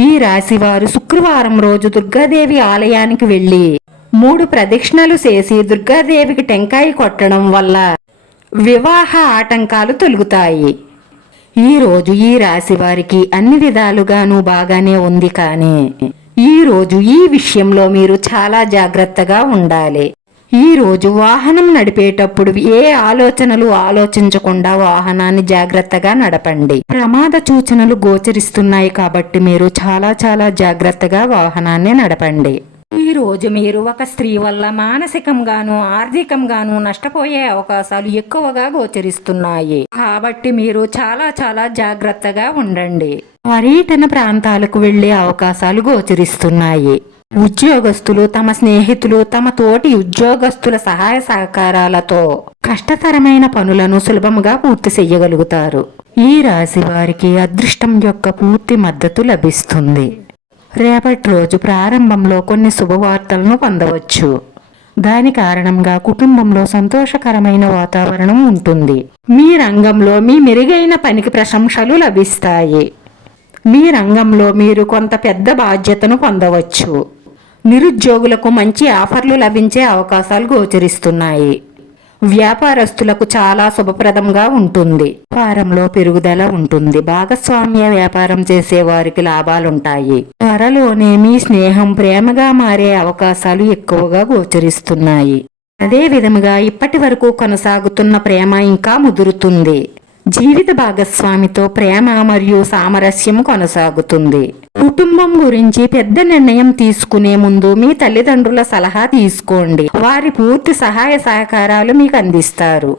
ఈ రాశి వారు శుక్రవారం రోజు దుర్గాదేవి ఆలయానికి వెళ్ళి మూడు ప్రదక్షిణలు చేసి దుర్గాదేవికి టెంకాయ కొట్టడం వల్ల వివాహ ఆటంకాలు తొలుగుతాయి. ఈ రోజు ఈ రాశి వారికి అన్ని విధాలుగాను బాగానే ఉంది కానీ ఈ రోజు ఈ విషయంలో మీరు చాలా జాగ్రత్తగా ఉండాలి. ఈ రోజు వాహనం నడిపేటప్పుడు ఏ ఆలోచనలు ఆలోచించకుండా వాహనాన్ని జాగ్రత్తగా నడపండి. ప్రమాద సూచనలు గోచరిస్తున్నాయి కాబట్టి మీరు చాలా చాలా జాగ్రత్తగా వాహనాన్ని నడపండి. ఈ రోజు మీరు ఒక స్త్రీ వల్ల మానసికంగాను ఆర్థికంగాను నష్టపోయే అవకాశాలు ఎక్కువగా గోచరిస్తున్నాయి. కాబట్టి మీరు చాలా చాలా జాగ్రత్తగా ఉండండి. పర్యటన ప్రాంతాలకు వెళ్ళే అవకాశాలు గోచరిస్తున్నాయి. ఉద్యోగస్తులు తమ స్నేహితులు తమ తోటి ఉద్యోగస్తుల సహాయ సహకారాలతో కష్టతరమైన పనులను సులభంగా పూర్తి చేయగలుగుతారు ఈ రాశి వారికి అదృష్టం యొక్క పూర్తి మద్దతు లభిస్తుంది. రేపటి రోజు ప్రారంభంలో కొన్ని శుభవార్తలను పొందవచ్చు. దాని కారణంగా కుటుంబంలో సంతోషకరమైన వాతావరణం ఉంటుంది. మీ రంగంలో మీ మెరుగైన పనికి ప్రశంసలు లభిస్తాయి. మీ రంగంలో మీరు కొంత పెద్ద బాధ్యతను పొందవచ్చు. నిరుద్యోగులకు మంచి ఆఫర్లు లభించే అవకాశాలు గోచరిస్తున్నాయి. వ్యాపారస్తులకు చాలా శుభప్రదంగా ఉంటుంది. వ్యాపారంలో పెరుగుదల ఉంటుంది. భాగస్వామ్య వ్యాపారం చేసే వారికి లాభాలుంటాయి. త్వరలోనే మీ స్నేహం ప్రేమగా మారే అవకాశాలు ఎక్కువగా గోచరిస్తున్నాయి. అదే విధముగా ఇప్పటి వరకు కొనసాగుతున్న ప్రేమ ఇంకా ముదురుతుంది. జీవిత భాగస్వామితో ప్రేమ మరియు సామరస్యం కొనసాగుతుంది. కుటుంబం గురించి పెద్ద నిర్ణయం తీసుకునే ముందు మీ తల్లిదండ్రుల సలహా తీసుకోండి. వారి పూర్తి సహాయ సహకారాలు మీకు అందిస్తారు.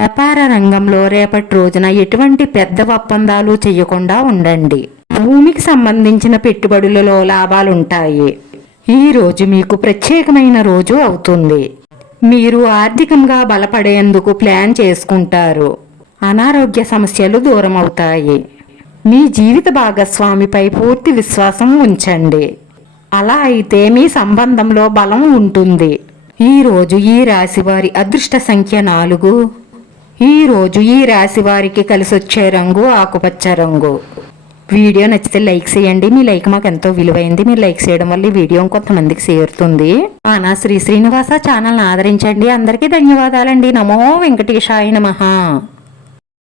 వ్యాపార రంగంలో రేపటి రోజున ఎటువంటి పెద్ద ఒప్పందాలు చేయకుండా ఉండండి. భూమికి సంబంధించిన పెట్టుబడులలో లాభాలుంటాయి. ఈ రోజు మీకు ప్రత్యేకమైన రోజు అవుతుంది. మీరు ఆర్థికంగా బలపడేందుకు ప్లాన్ చేసుకుంటారు. అనారోగ్య సమస్యలు దూరం అవుతాయి మీ జీవిత భాగస్వామిపై పూర్తి విశ్వాసం ఉంచండి. అలా అయితే మీ సంబంధంలో బలం ఉంటుంది. ఈ రోజు ఈ రాశి వారి అదృష్ట సంఖ్య నాలుగు. ఈరోజు ఈ రాశి వారికి కలిసొచ్చే రంగు ఆకుపచ్చ రంగు. వీడియో నచ్చితే లైక్ చేయండి. మీ లైక్ మాకు ఎంతో విలువైంది. మీరు లైక్ చేయడం వల్ల ఈ వీడియో కొంతమందికి చేరుతుంది. ఆనా శ్రీ శ్రీనివాస ఛానల్ని ఆదరించండి. అందరికీ ధన్యవాదాలండి. నమో వెంకటేశాయ నమ.